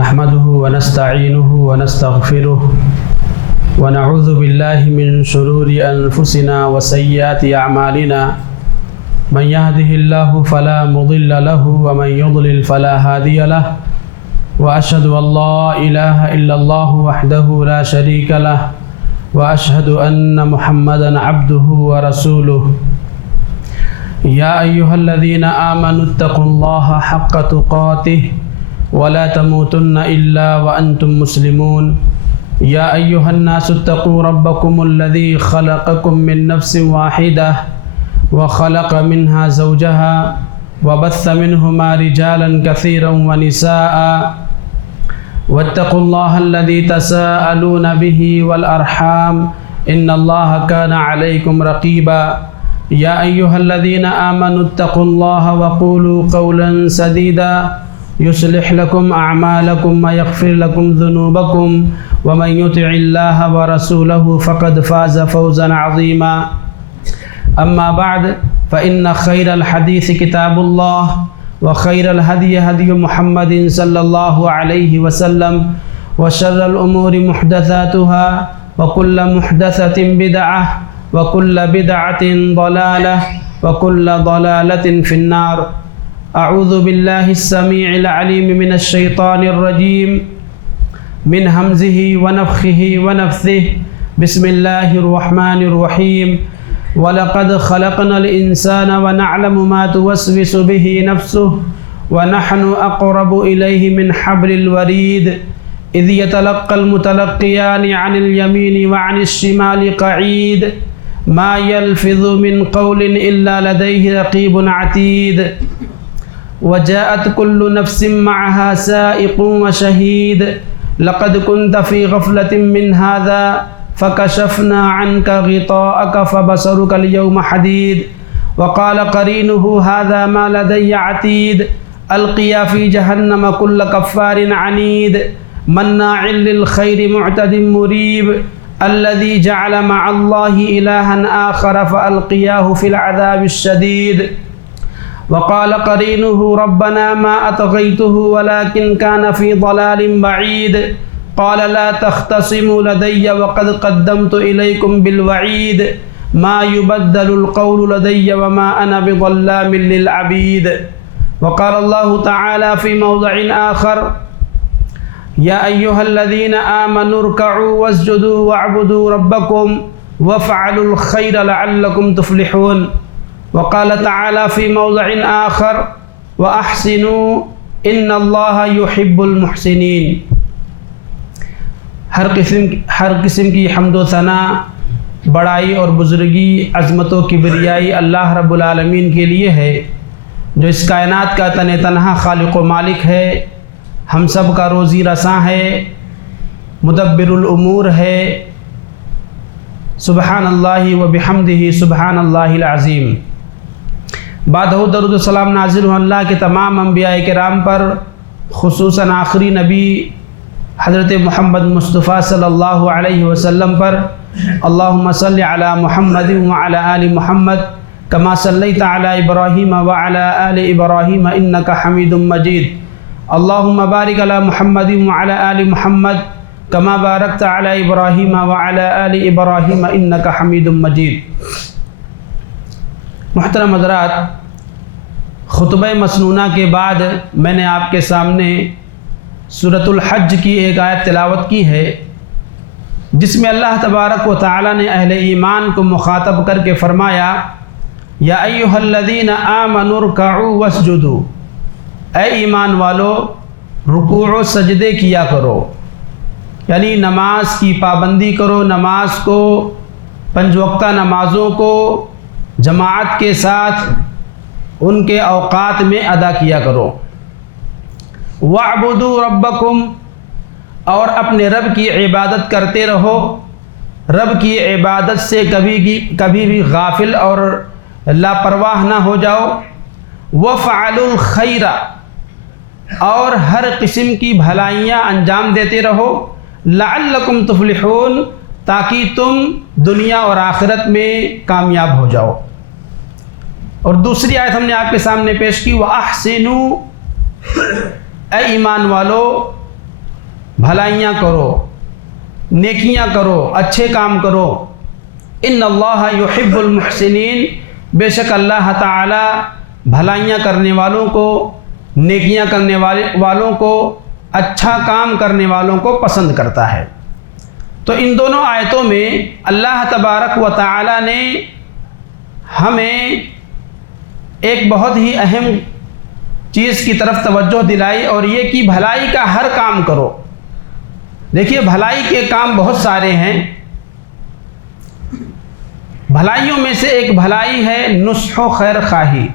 نحمده ونستعينه ونستغفره ونعوذ بالله من شرور أنفسنا وسيئات أعمالنا من يهده الله فلا مضل له ومن يضلل فلا هادي له وأشهد أن لا إله إلا الله وحده لا شريك له وأشهد أن محمدا عبده ورسوله يا أيها الذين آمنوا اتقوا الله حق تقاته ولا تموتن إلا وأنتم مسلمون يا أيها الناس اتقوا ربكم الذي خلقكم من نفس واحدة وخلق منها زوجها وبث منهما رجالا كثيرا ونساء واتقوا الله الذي تساءلون به والأرحام إن الله كان عليكم رقيبا يا أيها الذين آمنوا اتقوا الله وقولوا قولا سديدا يصلح لكم أعمالكم ويغفر لكم ذنوبكم ومن يطع الله ورسوله فقد فاز فوزا عظيما أما بعد فإن خير الحديث كتاب الله وخير الهدي هدي محمد صلى الله عليه وسلم وشر الأمور محدثاتها وكل محدثة بدعة وكل بدعة ضلالة وكل ضلالة في النار أعوذ بالله السميع العليم من الشيطان الرجيم من همزه ونفخه ونفثه بسم الله الرحمن الرحيم وَلَقَدْ خَلَقْنَا الْإِنسَانَ وَنَعْلَمُ مَا تُوَسْوِسُ بِهِ نَفْسُهُ وَنَحْنُ أَقْرَبُ إِلَيْهِ مِنْ حَبْلِ الْوَرِيدِ إِذْ يَتَلَقَّى الْمُتَلَقِّيَانِ عَنِ الْيَمِينِ وَعَنِ الشِّمَالِ قَعِيدٌ مَا يَلْفِظُ مِنْ قَوْلٍ إِلَّا لَدَيْهِ رَقِيبٌ عَتِيدٌ وَجَاءَتْ كُلُّ نَفْسٍ مَعَهَا سَائِقٌ وَشَهِيدٌ لَقَدْ كُنْتَ فِي غَفْلَةٍ مِنْ هَذَا فكشفنا عنك غطاءك فبصرك اليوم حديد وقال قرينه هذا ما لدي عتيد ألقيا في جهنم كل كفار عنيد مناع للخير معتد مريب الذي جعل مع الله إلها آخر فألقياه في العذاب الشديد وقال قرينه ربنا ما أطغيته ولكن كان في ضلال بعيد قال لا تختصموا لدي وقد قدمت إليكم بالوعيد ما يبدل القول لدي وما أنا بظلام للعبيد وقال الله تعالى في موضع آخر يا أيها الذين آمنوا اركعوا واسجدوا واعبدوا ربكم وافعلوا الخير لعلكم تفلحون وقال تعالى في موضع آخر وأحسنوا إن الله يحب المحسنين ہر قسم کی حمد و ثنا بڑائی اور بزرگی عظمت و کبریائی اللہ رب العالمین کے لیے ہے جو اس کائنات کا تن تنہا خالق و مالک ہے، ہم سب کا روزی رساں ہے، مدبر الامور ہے۔ سبحان اللہ و بحمدہ سبحان اللہ العظیم۔ بعد درود و سلام نازل ہو اللہ کے تمام انبیاء کرام پر، خصوصاً آخری نبی حضرت محمد مصطفیٰ صلی اللہ علیہ وسلم پر۔ اللہم صلی علی محمد وعلی آل محمد کما صلیت علی ابراہیم وعلی آل ابراہیم انکا حمید مجید۔ اللہم بارک علی محمد وعلی آل محمد کما بارکت علی ابراہیم وعلی آل ابراہیم انکا حمید مجید۔ محترم حضرات، خطبہ مسنونہ کے بعد میں نے آپ کے سامنے سورۃ الحج کی ایک آیت تلاوت کی ہے، جس میں اللہ تبارک و تعالی نے اہل ایمان کو مخاطب کر کے فرمایا یا ایھا الذین آمنوا ارکعوا واسجدوا، اے ایمان والو رکوع و سجدے کیا کرو، یعنی نماز کی پابندی کرو، نماز کو، 5 وقتہ نمازوں کو جماعت کے ساتھ ان کے اوقات میں ادا کیا کرو۔ وَاعْبُدُوا رَبَّكُمْ، اور اپنے رب کی عبادت کرتے رہو، رب کی عبادت سے کبھی بھی غافل اور لاپرواہ نہ ہو جاؤ۔ وَافْعَلُوا الْخَيْرَ، اور ہر قسم کی بھلائیاں انجام دیتے رہو۔ لَعَلَّكُمْ تُفْلِحُونَ، تاکہ تم دنیا اور آخرت میں کامیاب ہو جاؤ۔ اور دوسری آیت ہم نے آپ کے سامنے پیش کی، وَأَحْسِنُوا، اے ایمان والو بھلائیاں کرو، نیکیاں کرو، اچھے کام کرو۔ ان اللہ یحب المحسنین، بے شک اللہ تعالی بھلائیاں کرنے والوں کو، نیکیاں کرنے والوں کو، اچھا کام کرنے والوں کو پسند کرتا ہے۔ تو ان دونوں آیتوں میں اللہ تبارک و تعالی نے ہمیں ایک بہت ہی اہم چیز کی طرف توجہ دلائی، اور یہ کہ بھلائی کا ہر کام کرو۔ دیکھیے بھلائی کے کام بہت سارے ہیں، بھلائیوں میں سے ایک بھلائی ہے نصح و خیر خواہی۔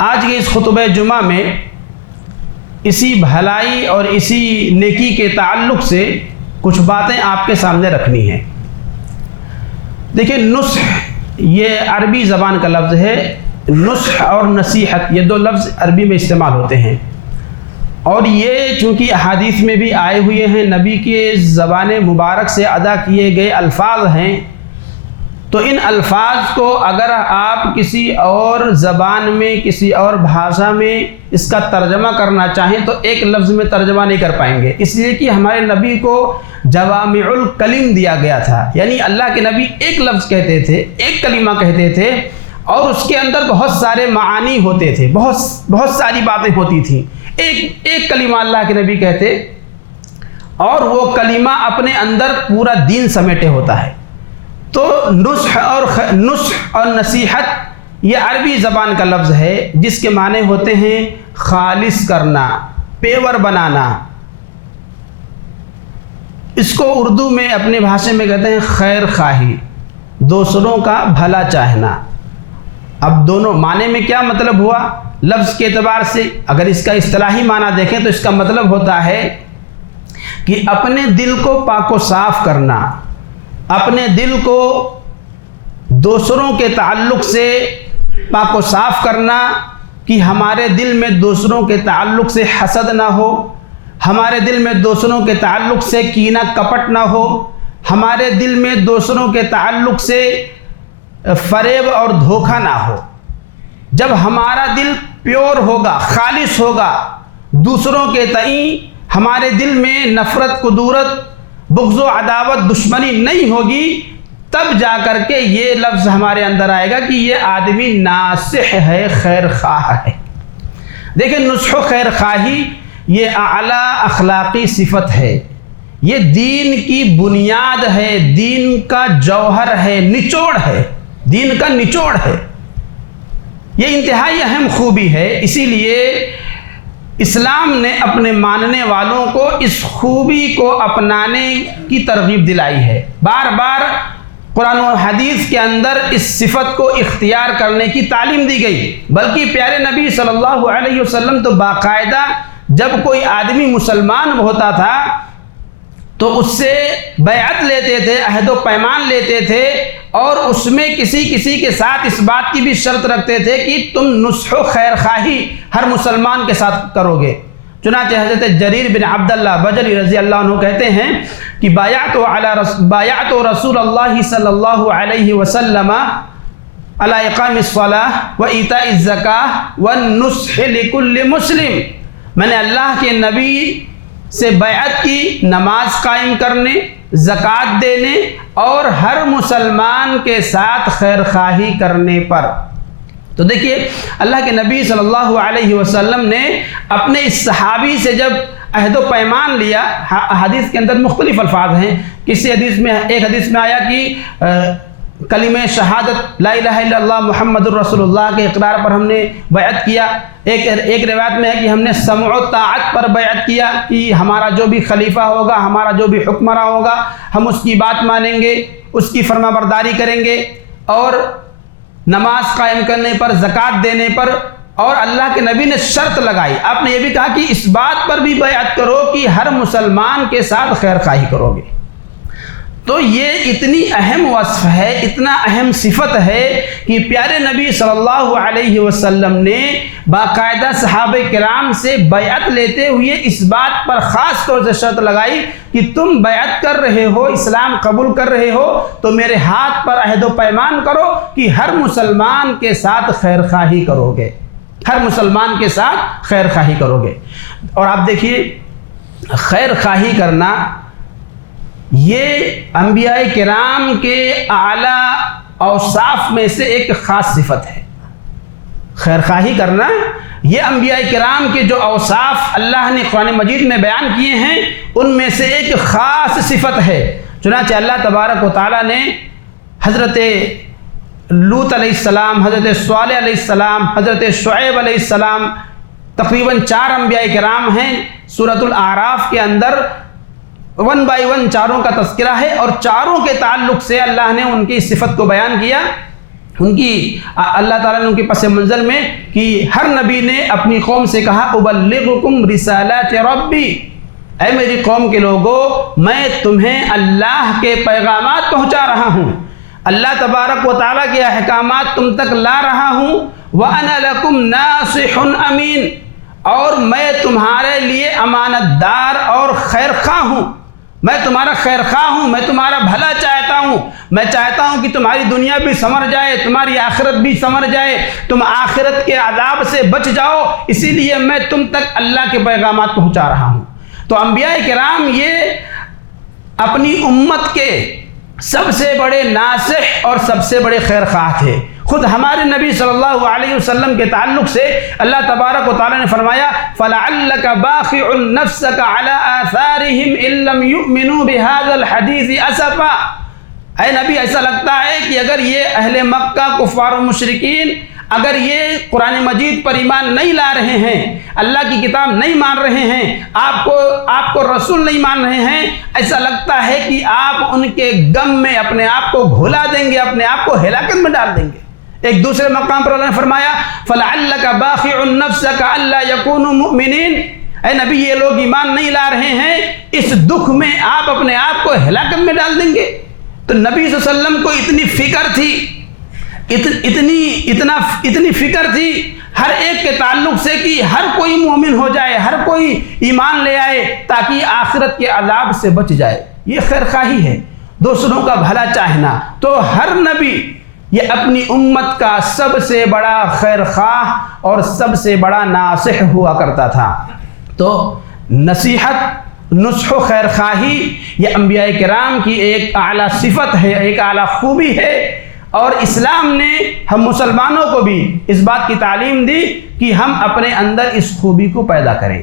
آج کے اس خطبہ جمعہ میں اسی بھلائی اور اسی نیکی کے تعلق سے کچھ باتیں آپ کے سامنے رکھنی ہیں۔ دیکھیے نصح یہ عربی زبان کا لفظ ہے، نصح اور نصیحت یہ دو لفظ عربی میں استعمال ہوتے ہیں، اور یہ چونکہ احادیث میں بھی آئے ہوئے ہیں، نبی کے زبان مبارک سے ادا کیے گئے الفاظ ہیں، تو ان الفاظ کو اگر آپ کسی اور زبان میں، کسی اور بھاشا میں اس کا ترجمہ کرنا چاہیں تو ایک لفظ میں ترجمہ نہیں کر پائیں گے، اس لیے کہ ہمارے نبی کو جوامع الکلم دیا گیا تھا، یعنی اللہ کے نبی ایک لفظ کہتے تھے، ایک کلمہ کہتے تھے، اور اس کے اندر بہت سارے معانی ہوتے تھے، بہت ساری باتیں ہوتی تھیں۔ ایک کلمہ اللہ کے نبی کہتے اور وہ کلمہ اپنے اندر پورا دین سمیٹے ہوتا ہے۔ تو نصح اور نصیحت یہ عربی زبان کا لفظ ہے، جس کے معنی ہوتے ہیں خالص کرنا، پیور بنانا۔ اس کو اردو میں اپنے بھاشے میں کہتے ہیں خیر خواہی، دوسروں کا بھلا چاہنا۔ اب دونوں معنی میں کیا مطلب ہوا؟ لفظ کے اعتبار سے اگر اس کا اصطلاحی معنی دیکھیں تو اس کا مطلب ہوتا ہے کہ اپنے دل کو پاک و صاف کرنا، اپنے دل کو دوسروں کے تعلق سے پاک و صاف کرنا، کہ ہمارے دل میں دوسروں کے تعلق سے حسد نہ ہو، ہمارے دل میں دوسروں کے تعلق سے کینہ کپٹ نہ ہو، ہمارے دل میں دوسروں کے تعلق سے فریب اور دھوکہ نہ ہو۔ جب ہمارا دل پیور ہوگا، خالص ہوگا، دوسروں کے تئیں ہمارے دل میں نفرت، کدورت، بغض و عداوت، دشمنی نہیں ہوگی، تب جا کر کے یہ لفظ ہمارے اندر آئے گا کہ یہ آدمی ناصح ہے، خیر خواہ ہے۔ دیکھیں نصح و خیر خواہی یہ اعلیٰ اخلاقی صفت ہے، یہ دین کی بنیاد ہے، دین کا جوہر ہے، نچوڑ ہے، دین کا نچوڑ ہے، یہ انتہائی اہم خوبی ہے۔ اسی لیے اسلام نے اپنے ماننے والوں کو اس خوبی کو اپنانے کی ترغیب دلائی ہے۔ بار بار قرآن و حدیث کے اندر اس صفت کو اختیار کرنے کی تعلیم دی گئی، بلکہ پیارے نبی صلی اللہ علیہ وسلم تو باقاعدہ جب کوئی آدمی مسلمان ہوتا تھا تو اس سے بیعت لیتے تھے، عہد و پیمان لیتے تھے، اور اس میں کسی کے ساتھ اس بات کی بھی شرط رکھتے تھے کہ تم نصح و خیر خواہی ہر مسلمان کے ساتھ کرو گے۔ چنانچہ حضرت جریر بن عبداللہ بجلی رضی اللہ عنہ کہتے ہیں کہ بایعت رسول اللہ صلی اللہ علیہ وسلم علی اقام الصلاۃ و ایتاء الزکاۃ والنصح لکل مسلم، میں نے اللہ کے نبی سے بیعت کی نماز قائم کرنے، زکوٰۃ دینے اور ہر مسلمان کے ساتھ خیر خواہی کرنے پر۔ تو دیکھیے اللہ کے نبی صلی اللہ علیہ وسلم نے اپنے اس صحابی سے جب عہد و پیمان لیا، حدیث کے اندر مختلف الفاظ ہیں، کسی حدیث میں ایک حدیث میں آیا کہ کلمہ شہادت لا الہ الا اللہ محمد الرسول اللہ کے اقرار پر ہم نے بیعت کیا، ایک روایت میں ہے کہ ہم نے سمع و طاعت پر بیعت کیا، کہ ہمارا جو بھی خلیفہ ہوگا، ہمارا جو بھی حکمراں ہوگا، ہم اس کی بات مانیں گے، اس کی فرما برداری کریں گے، اور نماز قائم کرنے پر، زکوٰۃ دینے پر۔ اور اللہ کے نبی نے شرط لگائی، آپ نے یہ بھی کہا کہ اس بات پر بھی بیعت کرو کہ ہر مسلمان کے ساتھ خیر خواہی کرو گے۔ تو یہ اتنی اہم وصف ہے، اتنا اہم صفت ہے کہ پیارے نبی صلی اللہ علیہ وسلم نے باقاعدہ صحابہ کرام سے بیعت لیتے ہوئے اس بات پر خاص طور سے شرط لگائی کہ تم بیعت کر رہے ہو، اسلام قبول کر رہے ہو، تو میرے ہاتھ پر عہد و پیمان کرو کہ ہر مسلمان کے ساتھ خیر خواہی کرو گے، ہر مسلمان کے ساتھ خیر خواہی کرو گے۔ اور آپ دیکھیے خیر خواہی کرنا یہ انبیاء کرام کے اعلیٰ اوصاف میں سے ایک خاص صفت ہے۔ خیر خواہی کرنا یہ انبیاء کرام کے جو اوصاف اللہ نے قرآن مجید میں بیان کیے ہیں ان میں سے ایک خاص صفت ہے۔ چنانچہ اللہ تبارک و تعالیٰ نے حضرت لوط علیہ السلام، حضرت صالح علیہ السلام، حضرت شعیب علیہ السلام، تقریباً 4 انبیاء کرام ہیں۔ سورۃ الاعراف کے اندر 1 بائی 1 چاروں کا تذکرہ ہے، اور چاروں کے تعلق سے اللہ نے ان کی صفت کو بیان کیا۔ اللہ تعالیٰ نے ان کے پس منظر میں کہ ہر نبی نے اپنی قوم سے کہا ابلغکم رسالات ربی، اے میری قوم کے لوگوں میں تمہیں اللہ کے پیغامات پہنچا رہا ہوں، اللہ تبارک و تعالیٰ کے احکامات تم تک لا رہا ہوں۔ وَأَنَا لَكُمْ نَاصِحٌ أَمِينٌ، اور میں تمہارے لیے امانت دار اور خیر خواہ ہوں، میں تمہارا خیر خواہ ہوں، میں تمہارا بھلا چاہتا ہوں، میں چاہتا ہوں کہ تمہاری دنیا بھی سنور جائے، تمہاری آخرت بھی سنور جائے، تم آخرت کے عذاب سے بچ جاؤ، اسی لیے میں تم تک اللہ کے پیغامات پہنچا رہا ہوں۔ تو انبیاء کرام یہ اپنی امت کے سب سے بڑے ناصح اور سب سے بڑے خیر خواہ تھے۔ خود ہمارے نبی صلی اللہ علیہ وسلم کے تعلق سے اللہ تبارک و تعالیٰ نے فرمایا فَلَعَلَّكَ بَاخِعٌ نَفْسَكَ عَلَىٰ آثَارِهِمْ إِن لَّمْ يُؤْمِنُوا بِهَذَا الْحَدِيثِ أَسَفًا، اے نبی ایسا لگتا ہے کہ اگر یہ اہل مکہ کفار و مشرکین اگر یہ قرآن مجید پر ایمان نہیں لا رہے ہیں، اللہ کی کتاب نہیں مان رہے ہیں، آپ کو رسول نہیں مان رہے ہیں، ایسا لگتا ہے کہ آپ ان کے غم میں اپنے آپ کو گھلا دیں گے، اپنے آپ کو ہلاکت میں ڈال دیں گے۔ ایک دوسرے مقام پر اللہ نے فرمایا فَلَعَلَّكَ بَاخِعٌ نَفْسَكَ أَلَّا يَكُونُوا مُؤْمِنِينَ، اے نبی یہ لوگ ایمان نہیں لا رہے ہیں، اس دکھ میں آپ اپنے آپ کو ہلاکت میں ڈال دیں گے۔ تو نبی صلی اللہ علیہ وسلم کو اتنی فکر تھی، اتنی فکر تھی ہر ایک کے تعلق سے کہ ہر کوئی مومن ہو جائے، ہر کوئی ایمان لے آئے تاکہ آخرت کے عذاب سے بچ جائے۔ یہ خیر خواہی ہے، دوسروں کا بھلا چاہنا۔ تو ہر نبی یہ اپنی امت کا سب سے بڑا خیر خواہ اور سب سے بڑا ناصح ہوا کرتا تھا۔ تو نصیحت، نصح و خیر خواہی یہ انبیاء کرام کی ایک اعلیٰ صفت ہے، ایک اعلیٰ خوبی ہے، اور اسلام نے ہم مسلمانوں کو بھی اس بات کی تعلیم دی کہ ہم اپنے اندر اس خوبی کو پیدا کریں۔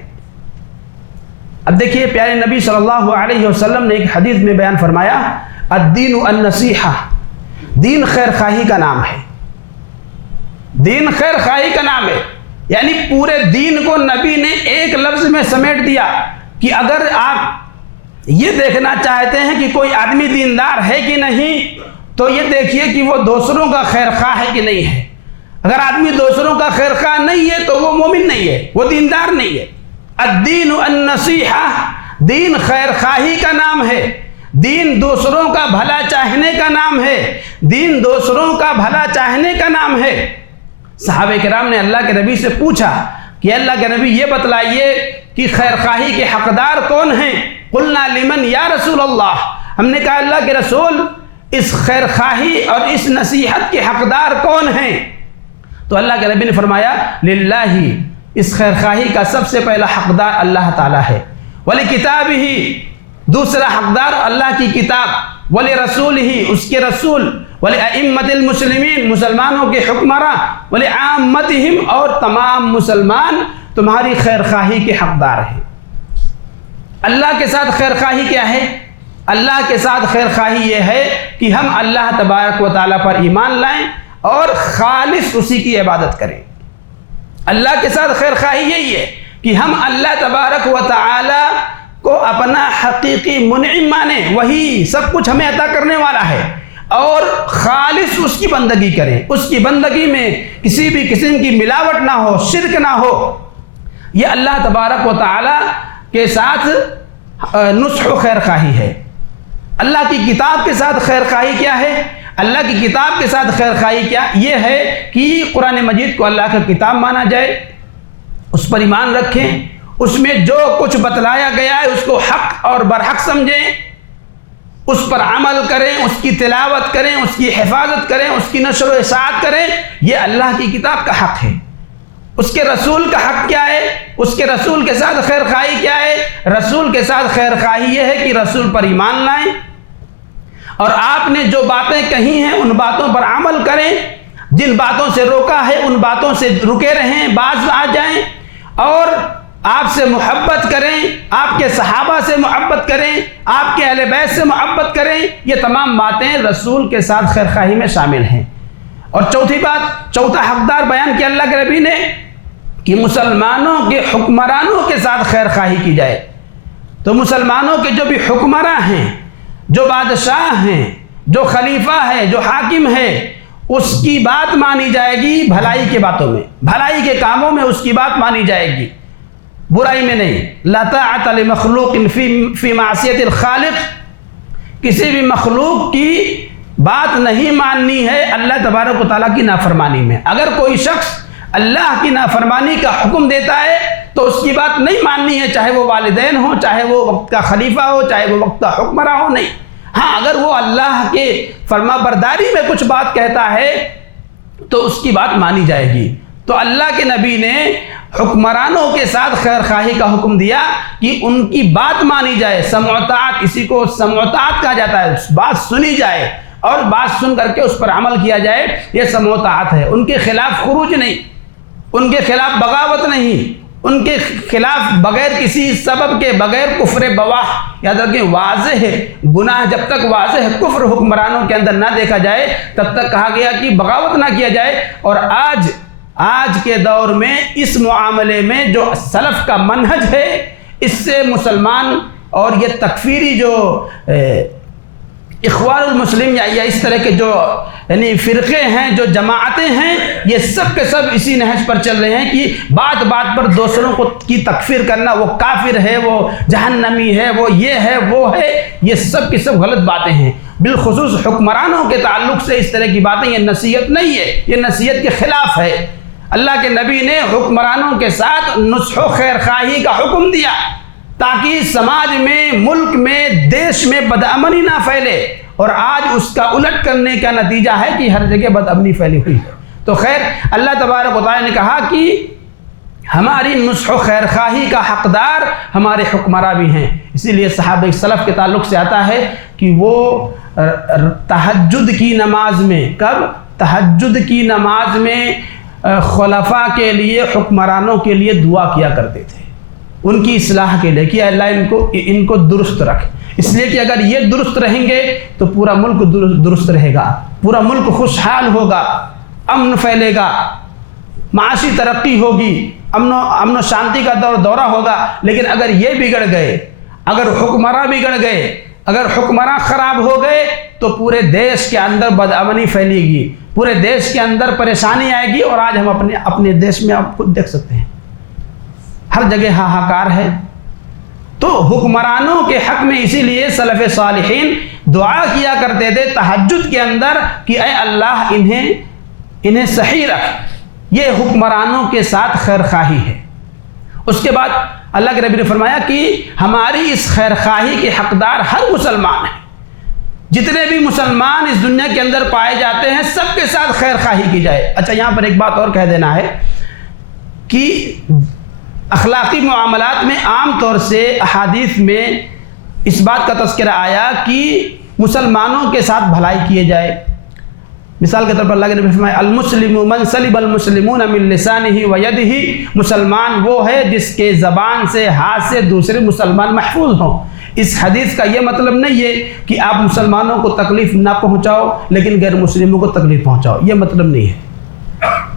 اب دیکھیے پیارے نبی صلی اللہ علیہ وسلم نے ایک حدیث میں بیان فرمایا الدین النصیحہ، دین خیر خواہی کا نام ہے، دین خیر خواہی کا نام ہے، یعنی پورے دین کو نبی نے ایک لفظ میں سمیٹ دیا کہ اگر آپ یہ دیکھنا چاہتے ہیں کہ کوئی آدمی دیندار ہے کہ نہیں تو یہ دیکھیے کہ وہ دوسروں کا خیر خواہ ہے کہ نہیں ہے۔ اگر آدمی دوسروں کا خیر خواہ نہیں ہے تو وہ مومن نہیں ہے، وہ دیندار نہیں ہے۔ الدین النصیحہ، دین خیر خواہی کا نام ہے، دین دوسروں کا بھلا چاہنے کا نام ہے، دین دوسروں کا بھلا چاہنے کا نام ہے۔ صحابہ کرام نے اللہ کے نبی سے پوچھا کہ اللہ کے نبی یہ بتلائیے کہ خیر خواہی کے حقدار کون ہیں؟ قلنا لمن یا رسول اللہ، ہم نے کہا اللہ کے رسول اس خیر خواہی اور اس نصیحت کے حقدار کون ہیں؟ تو اللہ کے نبی نے فرمایا للہ، اس خیر خواہی کا سب سے پہلا حقدار اللہ تعالیٰ ہے، وَلِكِتَابِهِ، دوسرا حقدار اللہ کی کتاب، وَلِرَسُولِهِ، اس کے رسول، وَلِأَئِمَّةِ الْمُسْلِمِينَ، مسلمانوں کے حکمراں، وَلِعَامَّتِهِمْ، اور تمام مسلمان تمہاری خیر خواہی کے حقدار ہیں۔ اللہ کے ساتھ خیر خواہی کیا ہے؟ اللہ کے ساتھ خیر خواہی یہ ہے کہ ہم اللہ تبارک و تعالیٰ پر ایمان لائیں اور خالص اسی کی عبادت کریں۔ اللہ کے ساتھ خیر خواہی یہی ہے کہ ہم اللہ تبارک و تعالیٰ کو اپنا حقیقی منعم مانیں، وہی سب کچھ ہمیں عطا کرنے والا ہے، اور خالص اس کی بندگی کریں، اس کی بندگی میں کسی بھی قسم کی ملاوٹ نہ ہو، شرک نہ ہو۔ یہ اللہ تبارک و تعالیٰ کے ساتھ نصح و خیر خواہی ہے۔ اللہ کی کتاب کے ساتھ خیر خواہی کیا ہے؟ اللہ کی کتاب کے ساتھ خیر خواہی کیا یہ ہے کہ قرآن مجید کو اللہ کا کتاب مانا جائے، اس پر ایمان رکھیں، اس میں جو کچھ بتلایا گیا ہے اس کو حق اور برحق سمجھیں، اس پر عمل کریں، اس کی تلاوت کریں، اس کی حفاظت کریں، اس کی نشر و اشاعت کریں۔ یہ اللہ کی کتاب کا حق ہے۔ اس کے رسول کا حق کیا ہے؟ اس کے رسول کے ساتھ خیر خواہی کیا ہے؟ رسول کے ساتھ خیر خواہی یہ ہے کہ رسول پر ایمان لائیں اور آپ نے جو باتیں کہی ہیں ان باتوں پر عمل کریں، جن باتوں سے روکا ہے ان باتوں سے رکے رہیں، باز آ جائیں، اور آپ سے محبت کریں، آپ کے صحابہ سے محبت کریں، آپ کے اہل بیت سے محبت کریں۔ یہ تمام باتیں رسول کے ساتھ خیر خواہی میں شامل ہیں۔ اور چوتھی بات، چوتھا حقدار بیان کیا اللہ کے نبی نے کہ مسلمانوں کے حکمرانوں کے ساتھ خیر خواہی کی جائے۔ تو مسلمانوں کے جو بھی حکمراں ہیں، جو بادشاہ ہیں، جو خلیفہ ہے، جو حاکم ہے، اس کی بات مانی جائے گی بھلائی کے باتوں میں، بھلائی کے کاموں میں اس کی بات مانی جائے گی، برائی میں نہیں۔ لا طاعۃ لمخلوق فی معصیۃ الخالق، کسی بھی مخلوق کی بات نہیں ماننی ہے اللہ تبارک و تعالیٰ کی نافرمانی میں۔ اگر کوئی شخص اللہ کی نافرمانی کا حکم دیتا ہے تو اس کی بات نہیں ماننی ہے، چاہے وہ والدین ہوں، چاہے وہ وقت کا خلیفہ ہو، چاہے وہ وقت کا حکمراں ہو، نہیں۔ ہاں، اگر وہ اللہ کے فرما برداری میں کچھ بات کہتا ہے تو اس کی بات مانی جائے گی۔ تو اللہ کے نبی نے حکمرانوں کے ساتھ خیر خواہی کا حکم دیا کہ ان کی بات مانی جائے، سمع و طاعت، اسی کو سمع و طاعت کہا جاتا ہے، بات سنی جائے اور بات سن کر کے اس پر عمل کیا جائے، یہ سمع و طاعت ہے۔ ان کے خلاف خروج نہیں، ان کے خلاف بغاوت نہیں، ان کے خلاف بغیر کسی سبب کے، بغیر کفر بواح، یاد رکھیں واضح گناہ جب تک واضح کفر حکمرانوں کے اندر نہ دیکھا جائے تب تک کہا گیا کہ بغاوت نہ کیا جائے۔ اور آج کے دور میں اس معاملے میں جو سلف کا منہج ہے، اس سے مسلمان اور یہ تکفیری جو اخوان المسلم یا اس طرح کے جو یعنی فرقے ہیں، جو جماعتیں ہیں، یہ سب کے سب اسی نہج پر چل رہے ہیں کہ بات بات پر دوسروں کو کی تکفیر کرنا، وہ کافر ہے، وہ جہنمی ہے، وہ یہ ہے، وہ ہے، یہ سب کی سب غلط باتیں ہیں۔ بالخصوص حکمرانوں کے تعلق سے اس طرح کی باتیں، یہ نصیحت نہیں ہے، یہ نصیحت کے خلاف ہے۔ اللہ کے نبی نے حکمرانوں کے ساتھ نصح و خیر خواہی کا حکم دیا تاکہ سماج میں، ملک میں، دیش میں بدامنی نہ پھیلے، اور آج اس کا الٹ کرنے کا نتیجہ ہے کہ ہر جگہ بدامنی پھیلی ہوئی ہے۔ تو خیر، اللہ تبارک و تعالیٰ نے کہا کہ ہماری نصح و خیر خواہی کا حقدار ہمارے حکمراں بھی ہیں۔ اسی لیے صحابہ سلف کے تعلق سے آتا ہے کہ وہ تہجد کی نماز میں، کب؟ تہجد کی نماز میں خلفاء کے لیے، حکمرانوں کے لیے دعا کیا کرتے تھے، ان کی اصلاح کے لیے کہ اللہ ان کو درست رکھ، اس لیے کہ اگر یہ درست رہیں گے تو پورا ملک درست رہے گا، پورا ملک خوشحال ہوگا، امن پھیلے گا، معاشی ترقی ہوگی، امن و شانتی کا دورہ ہوگا۔ لیکن اگر یہ بگڑ گئے، اگر حکمراں بگڑ گئے، اگر حکمراں خراب ہو گئے تو پورے دیش کے اندر بدامنی پھیلے گی، پورے دیش کے اندر پریشانی آئے گی۔ اور آج ہم اپنے دیش میں آپ خود دیکھ سکتے ہیں، ہر جگہ ہاہاکار ہے۔ تو حکمرانوں کے حق میں اسی لیے سلف صالحین دعا کیا کرتے تھے تہجد کے اندر کہ اے اللہ انہیں صحیح رکھ، یہ حکمرانوں کے ساتھ خیر خواہی ہے۔ اس کے بعد اللہ کے نبی نے فرمایا کہ ہماری اس خیر خواہی کے حقدار ہر مسلمان ہیں، جتنے بھی مسلمان اس دنیا کے اندر پائے جاتے ہیں سب کے ساتھ خیر خواہی کی جائے۔ اچھا، یہاں پر ایک بات اور کہہ دینا ہے کہ اخلاقی معاملات میں عام طور سے احادیث میں اس بات کا تذکرہ آیا کہ مسلمانوں کے ساتھ بھلائی کیے جائے۔ مثال کے طور پر اللہ کے نبی نے فرمایا المسلم من سلب المسلمون من لسانه ويده، مسلمان وہ ہے جس کے زبان سے، ہاتھ سے دوسرے مسلمان محفوظ ہوں۔ اس حدیث کا یہ مطلب نہیں ہے کہ آپ مسلمانوں کو تکلیف نہ پہنچاؤ لیکن غیر مسلموں کو تکلیف پہنچاؤ، یہ مطلب نہیں ہے۔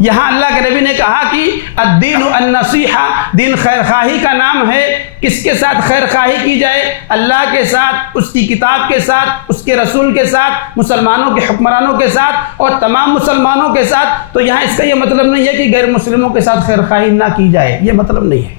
یہاں اللہ کے نبی نے کہا کہ الدین النصیحہ، دین خیر خواہی کا نام ہے۔ کس کے ساتھ خیر خواہی کی جائے؟ اللہ کے ساتھ، اس کی کتاب کے ساتھ، اس کے رسول کے ساتھ، مسلمانوں کے حکمرانوں کے ساتھ اور تمام مسلمانوں کے ساتھ۔ تو یہاں اس کا یہ مطلب نہیں ہے کہ غیر مسلموں کے ساتھ خیر خواہی نہ کی جائے، یہ مطلب نہیں ہے۔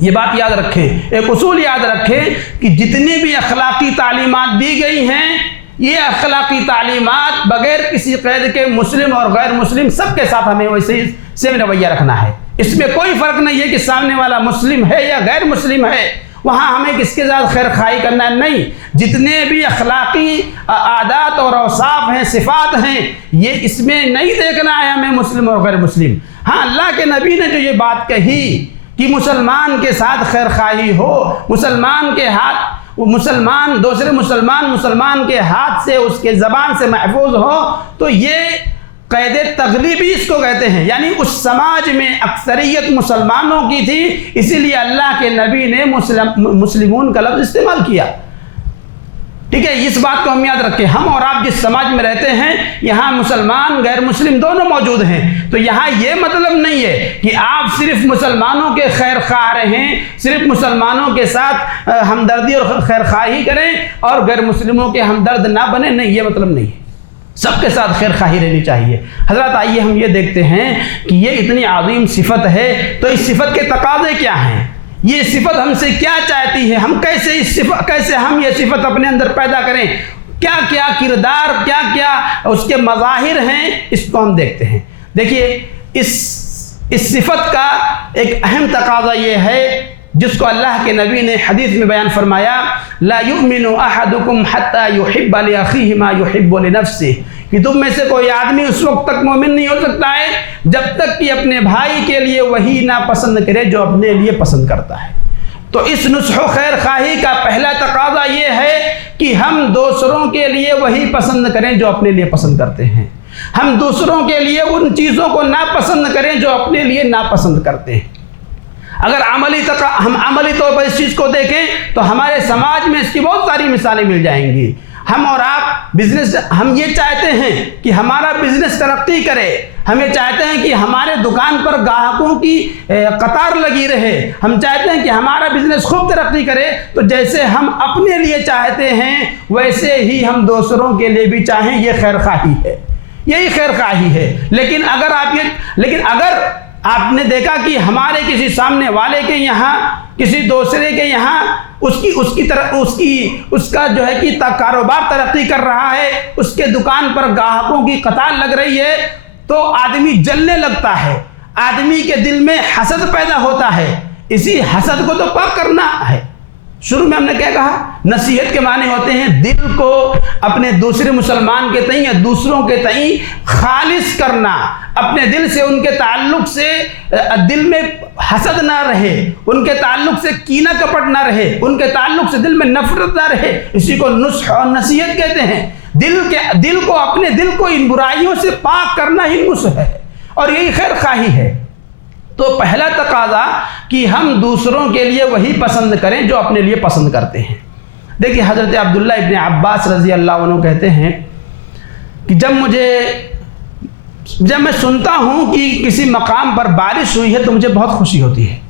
یہ بات یاد رکھیں، ایک اصول یاد رکھیں کہ جتنی بھی اخلاقی تعلیمات دی گئی ہیں، یہ اخلاقی تعلیمات بغیر کسی قید کے مسلم اور غیر مسلم سب کے ساتھ ہمیں ویسے ہی سیم رویہ رکھنا ہے۔ اس میں کوئی فرق نہیں ہے کہ سامنے والا مسلم ہے یا غیر مسلم ہے، وہاں ہمیں کس کے ساتھ خیر خواہی کرنا ہے، نہیں۔ جتنے بھی اخلاقی عادات اور اوصاف ہیں، صفات ہیں، یہ اس میں نہیں دیکھنا ہے ہمیں مسلم اور غیر مسلم۔ ہاں، اللہ کے نبی نے جو یہ بات کہی کہ مسلمان کے ساتھ خیر خواہی ہو، مسلمان کے ہاتھ دوسرے مسلمان کے ہاتھ سے، اس کے زبان سے محفوظ ہو، تو یہ قید تغلیبی اس کو کہتے ہیں، یعنی اس سماج میں اکثریت مسلمانوں کی تھی، اسی لیے اللہ کے نبی نے مسلمون کا لفظ استعمال کیا۔ ٹھیک ہے، اس بات کو ہم یاد رکھیں، ہم اور آپ جس سماج میں رہتے ہیں یہاں مسلمان غیر مسلم دونوں موجود ہیں، تو یہاں یہ مطلب نہیں ہے کہ آپ صرف مسلمانوں کے خیر خواہ رہیں، صرف مسلمانوں کے ساتھ ہمدردی اور خیر خواہی کریں اور غیر مسلموں کے ہمدرد نہ بنیں، نہیں، یہ مطلب نہیں ہے، سب کے ساتھ خیر خواہی رہنی چاہیے۔ حضرات آئیے ہم یہ دیکھتے ہیں کہ یہ اتنی عظیم صفت ہے، تو اس صفت کے تقاضے کیا ہیں، یہ صفت ہم سے کیا چاہتی ہے، ہم کیسے ہم یہ صفت اپنے اندر پیدا کریں، کیا کیا کردار، کیا کیا اس کے مظاہر ہیں، اس کو ہم دیکھتے ہیں۔ دیکھیے اس صفت کا ایک اہم تقاضا یہ ہے جس کو اللہ کے نبی نے حدیث میں بیان فرمایا، لا یؤمن احدکم حتی یحب لاخیہ ما یحب لنفسہ، کہ تم میں سے کوئی آدمی اس وقت تک مومن نہیں ہو سکتا ہے جب تک کہ اپنے بھائی کے لیے وہی ناپسند کرے جو اپنے لیے پسند کرتا ہے۔ تو اس نصح و خیر خواہی کا پہلا تقاضا یہ ہے کہ ہم دوسروں کے لیے وہی پسند کریں جو اپنے لیے پسند کرتے ہیں، ہم دوسروں کے لیے ان چیزوں کو ناپسند کریں جو اپنے لیے ناپسند کرتے ہیں۔ اگر ہم عملی طور پر اس چیز کو دیکھیں تو ہمارے سماج میں اس کی بہت ساری مثالیں مل جائیں گی۔ ہم اور آپ ہم یہ چاہتے ہیں کہ ہمارا بزنس ترقی کرے، ہم یہ چاہتے ہیں کہ ہمارے دکان پر گاہکوں کی قطار لگی رہے، ہم چاہتے ہیں کہ ہمارا بزنس خوب ترقی کرے، تو جیسے ہم اپنے لیے چاہتے ہیں ویسے ہی ہم دوسروں کے لیے بھی چاہیں، یہ خیر خواہی ہے، یہی خیر خواہی ہے۔ لیکن اگر آپ نے دیکھا کہ ہمارے کسی سامنے والے کے یہاں، کسی دوسرے کے یہاں اس کا جو ہے کہ کاروبار ترقی کر رہا ہے، اس کے دکان پر گاہکوں کی قطار لگ رہی ہے، تو آدمی جلنے لگتا ہے، آدمی کے دل میں حسد پیدا ہوتا ہے۔ اسی حسد کو تو پاک کرنا ہے۔ شروع میں ہم نے کیا کہا، نصیحت کے معنی ہوتے ہیں دل کو اپنے دوسرے مسلمان کے تئیں یا دوسروں کے تئیں خالص کرنا، اپنے دل سے ان کے تعلق سے دل میں حسد نہ رہے، ان کے تعلق سے کینہ کپٹ نہ رہے، ان کے تعلق سے دل میں نفرت نہ رہے، اسی کو نصح اور نصیحت کہتے ہیں۔ اپنے دل کو ان برائیوں سے پاک کرنا ہی نصح ہے اور یہی خیر خواہی ہے۔ تو پہلا تقاضا کہ ہم دوسروں کے لیے وہی پسند کریں جو اپنے لیے پسند کرتے ہیں۔ دیکھیے حضرت عبداللہ ابن عباس رضی اللہ عنہ کہتے ہیں کہ جب میں سنتا ہوں کہ کسی مقام پر بارش ہوئی ہے تو مجھے بہت خوشی ہوتی ہے۔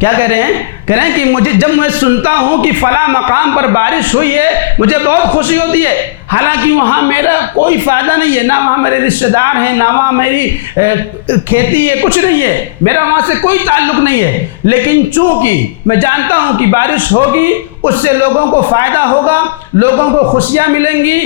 کیا کہہ رہے ہیں کہ جب میں سنتا ہوں کہ فلاں مقام پر بارش ہوئی ہے مجھے بہت خوشی ہوتی ہے، حالانکہ وہاں میرا کوئی فائدہ نہیں ہے، نہ وہاں میرے رشتہ دار ہیں، نہ وہاں میری کھیتی ہے، کچھ نہیں ہے، میرا وہاں سے کوئی تعلق نہیں ہے، لیکن چونکہ میں جانتا ہوں کہ بارش ہوگی، اس سے لوگوں کو فائدہ ہوگا، لوگوں کو خوشیاں ملیں گی،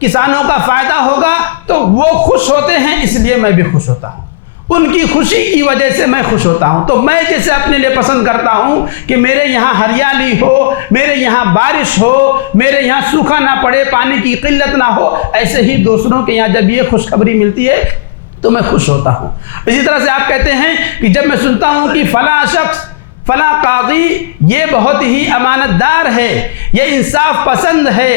کسانوں کا فائدہ ہوگا، تو وہ خوش ہوتے ہیں، اس لیے میں بھی خوش ہوتا ہوں، ان کی خوشی کی وجہ سے میں خوش ہوتا ہوں۔ تو میں جیسے اپنے لیے پسند کرتا ہوں کہ میرے یہاں ہریالی ہو، میرے یہاں بارش ہو، میرے یہاں سوکھا نہ پڑے، پانی کی قلت نہ ہو، ایسے ہی دوسروں کے یہاں جب یہ خوشخبری ملتی ہے تو میں خوش ہوتا ہوں۔ اسی طرح سے آپ کہتے ہیں کہ جب میں سنتا ہوں کہ فلاں شخص، فلاں قاضی یہ بہت ہی امانت دار ہے، یہ انصاف پسند ہے،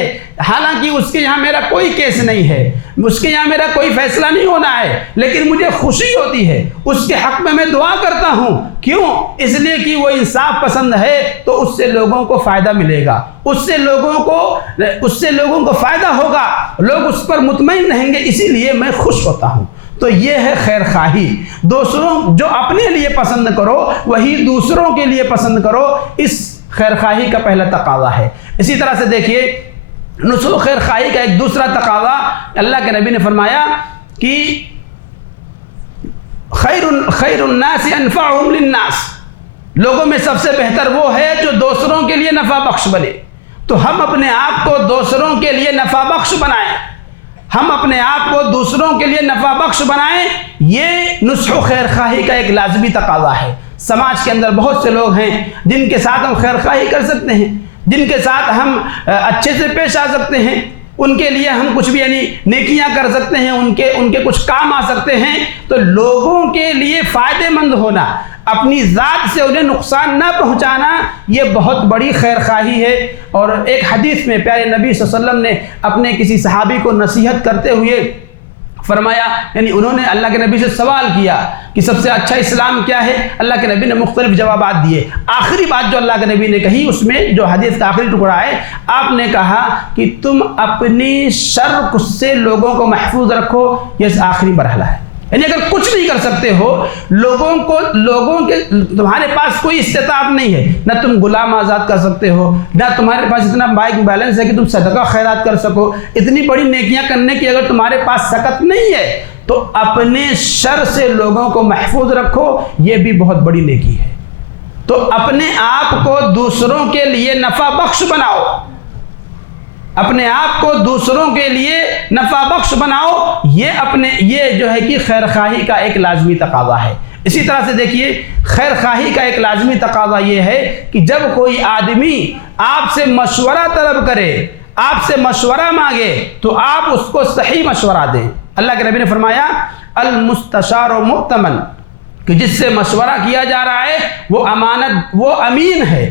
حالانکہ اس کے یہاں میرا کوئی کیس نہیں ہے، اس کے یہاں میرا کوئی فیصلہ نہیں ہونا ہے، لیکن مجھے خوشی ہوتی ہے، اس کے حق میں دعا کرتا ہوں، کیوں؟ اس لیے کہ وہ انصاف پسند ہے، تو اس سے لوگوں کو فائدہ ملے گا، اس سے لوگوں کو فائدہ ہوگا، لوگ اس پر مطمئن رہیں گے، اسی لیے میں خوش ہوتا ہوں۔ تو یہ ہے خیر خواہی، دوسروں جو اپنے لیے پسند کرو وہی دوسروں کے لیے پسند کرو، اس خیر خواہی کا پہلا تقاضا ہے۔ اسی طرح سے دیکھیے نصح و خیر خواہی کا ایک دوسرا تقاضا اللہ کے نبی نے فرمایا کہ خیر الناس انفعهم للناس، لوگوں میں سب سے بہتر وہ ہے جو دوسروں کے لیے نفع بخش بنے۔ تو ہم اپنے آپ کو دوسروں کے لیے نفع بخش بنائیں، ہم اپنے آپ کو دوسروں کے لیے نفع بخش بنائیں، یہ نصح و خیر خواہی کا ایک لازمی تقاضا ہے۔ سماج کے اندر بہت سے لوگ ہیں جن کے ساتھ ہم خیر خواہی کر سکتے ہیں، جن کے ساتھ ہم اچھے سے پیش آ سکتے ہیں، ان کے لیے ہم کچھ بھی یعنی نیکیاں کر سکتے ہیں، ان کے کچھ کام آ سکتے ہیں۔ تو لوگوں کے لیے فائدہ مند ہونا، اپنی ذات سے انہیں نقصان نہ پہنچانا، یہ بہت بڑی خیر خواہی ہے۔ اور ایک حدیث میں پیارے نبی صلی اللہ علیہ وسلم نے اپنے کسی صحابی کو نصیحت کرتے ہوئے فرمایا، یعنی انہوں نے اللہ کے نبی سے سوال کیا کہ سب سے اچھا اسلام کیا ہے؟ اللہ کے نبی نے مختلف جوابات دیے۔ آخری بات جو اللہ کے نبی نے کہی، اس میں جو حدیث کا آخری ٹکڑا ہے، آپ نے کہا کہ تم اپنی شر سے لوگوں کو محفوظ رکھو۔ یہ آخری مرحلہ ہے، یعنی اگر کچھ نہیں کر سکتے ہو، لوگوں کے تمہارے پاس کوئی استطاعت نہیں ہے، نہ تم غلام آزاد کر سکتے ہو، نہ تمہارے پاس اتنا بینک بیلنس ہے کہ تم صدقہ خیرات کر سکو، اتنی بڑی نیکیاں کرنے کی اگر تمہارے پاس سکت نہیں ہے، تو اپنے شر سے لوگوں کو محفوظ رکھو، یہ بھی بہت بڑی نیکی ہے۔ تو اپنے آپ کو دوسروں کے لیے نفع بخش بناؤ، اپنے آپ کو دوسروں کے لیے نفع بخش بناؤ، یہ جو ہے کہ خیر خواہی کا ایک لازمی تقاضا ہے۔ اسی طرح سے دیکھیے، خیر خواہی کا ایک لازمی تقاضا یہ ہے کہ جب کوئی آدمی آپ سے مشورہ طلب کرے، آپ سے مشورہ مانگے، تو آپ اس کو صحیح مشورہ دیں۔ اللہ کے نبی نے فرمایا المستشار مؤتمن، کہ جس سے مشورہ کیا جا رہا ہے وہ امین ہے۔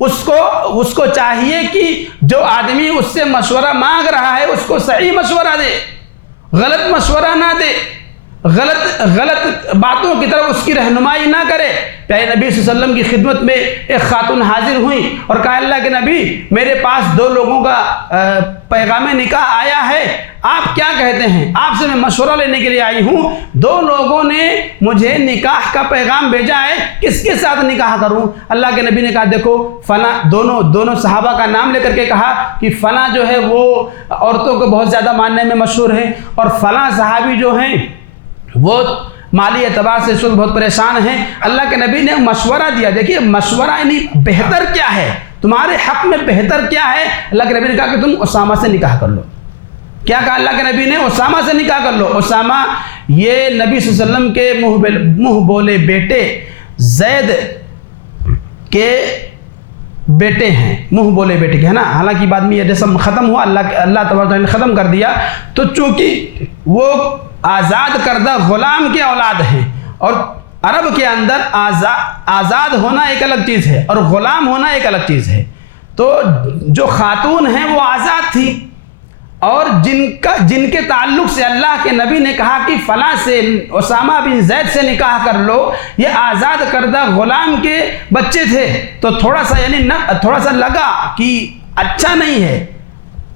اس کو چاہیے کہ جو آدمی اس سے مشورہ مانگ رہا ہے اس کو صحیح مشورہ دے، غلط مشورہ نہ دے، غلط باتوں کی طرف اس کی رہنمائی نہ کرے۔ پیارے نبی صلی اللہ علیہ وسلم کی خدمت میں ایک خاتون حاضر ہوئی اور کہا، اللہ کے نبی، میرے پاس 2 لوگوں کا پیغام نکاح آیا ہے، آپ کیا کہتے ہیں؟ آپ سے میں مشورہ لینے کے لیے آئی ہوں۔ 2 لوگوں نے مجھے نکاح کا پیغام بھیجا ہے، کس کے ساتھ نکاح کروں؟ اللہ کے نبی نے کہا، دیکھو فلاں، دونوں صحابہ کا نام لے کر کے کہا کہ فلاں جو ہے وہ عورتوں کو بہت زیادہ ماننے میں مشہور ہے، اور فلاں صحابی جو ہیں وہ مالی اعتبار سے اس وقت بہت پریشان ہیں۔ اللہ کے نبی نے مشورہ دیا۔ دیکھیے مشورہ یعنی بہتر کیا ہے، تمہارے حق میں بہتر کیا ہے؟ اللہ کے نبی نے کہا کہ تم اسامہ سے نکاح کر لو۔ کیا کہا اللہ کے نبی نے؟ اسامہ سے نکاح کر لو۔ اسامہ یہ نبی صلی اللہ علیہ وسلم کے منہ بولے بیٹے زید کے بیٹے ہیں، منہ بولے بیٹے کے، ہے نا؟ حالانکہ بعد میں یہ رسم ختم ہوا، اللہ تبارک نے ختم کر دیا۔ تو چونکہ وہ آزاد کردہ غلام کے اولاد ہیں، اور عرب کے اندر آزاد ہونا ایک الگ چیز ہے اور غلام ہونا ایک الگ چیز ہے۔ تو جو خاتون ہیں وہ آزاد تھی، اور جن کے تعلق سے اللہ کے نبی نے کہا کہ فلاں سے اسامہ بن زید سے نکاح کر لو، یہ آزاد کردہ غلام کے بچے تھے، تو تھوڑا سا لگا کہ اچھا نہیں ہے۔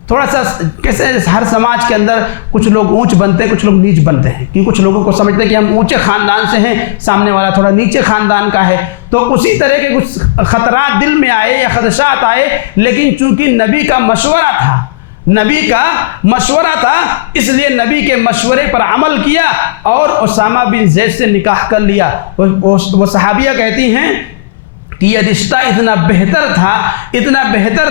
تھوڑا سا کیسے ہر سماج کے اندر کچھ لوگ اونچ بنتے ہیں، کچھ لوگ نیچ بنتے ہیں، کہ کچھ لوگوں کو سمجھتے ہیں کہ ہم اونچے خاندان سے ہیں، سامنے والا تھوڑا نیچے خاندان کا ہے، تو اسی طرح کے کچھ خطرات دل میں آئے یا خدشات آئے۔ لیکن چونکہ نبی کا مشورہ تھا، اس لیے نبی کے مشورے پر عمل کیا اور اسامہ بن زید سے نکاح کر لیا۔ وہ صحابیہ کہتی ہیں کہ یہ رشتہ اتنا بہتر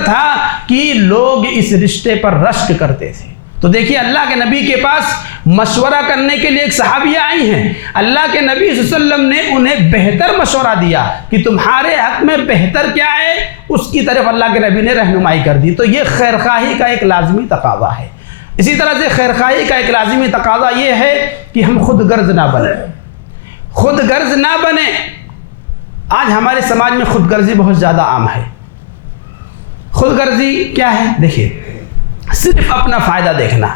تھا کہ لوگ اس رشتے پر رشک کرتے تھے۔ تو دیکھیے اللہ کے نبی کے پاس مشورہ کرنے کے لیے ایک صحابیہ آئی ہیں، اللہ کے نبی صلی اللہ علیہ وسلم نے انہیں بہتر مشورہ دیا کہ تمہارے حق میں بہتر کیا ہے، اس کی طرف اللہ کے نبی نے رہنمائی کر دی۔ تو یہ خیر خواہی کا ایک لازمی تقاضا ہے۔ اسی طرح سے خیر خواہی کا ایک لازمی تقاضا یہ ہے کہ ہم خود غرض نہ بنیں۔ آج ہمارے سماج میں خود غرضی بہت زیادہ عام ہے۔ خود غرضی کیا ہے؟ دیکھیے، صرف اپنا فائدہ دیکھنا،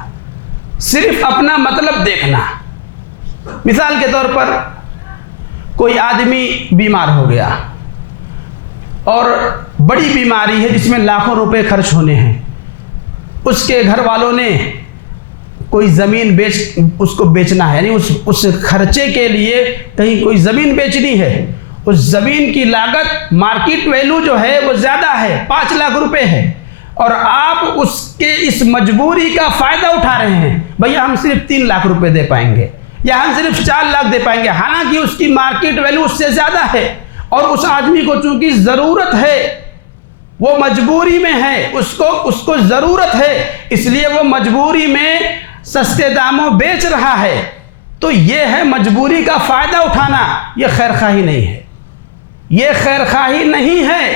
صرف اپنا مطلب دیکھنا۔ مثال کے طور پر کوئی آدمی بیمار ہو گیا اور بڑی بیماری ہے جس میں لاکھوں روپے خرچ ہونے ہیں، اس کے گھر والوں نے کوئی زمین اس کو بیچنا ہے، یعنی اس خرچے کے لیے کہیں کوئی زمین بیچنی ہے، اس زمین کی لاگت مارکیٹ ویلو جو ہے وہ زیادہ ہے، 5 لاکھ روپے ہے، اور آپ اس کے اس مجبوری کا فائدہ اٹھا رہے ہیں، بھیا ہم صرف 3 لاکھ روپے دے پائیں گے یا ہم صرف 4 لاکھ دے پائیں گے، حالانکہ اس کی مارکیٹ ویلو اس سے زیادہ ہے، اور اس آدمی کو چونکہ ضرورت ہے، وہ مجبوری میں ہے، اس کو ضرورت ہے، اس لیے وہ مجبوری میں سستے داموں بیچ رہا ہے۔ تو یہ ہے مجبوری کا فائدہ اٹھانا، یہ خیر خواہی نہیں ہے، یہ خیر خواہی نہیں ہے۔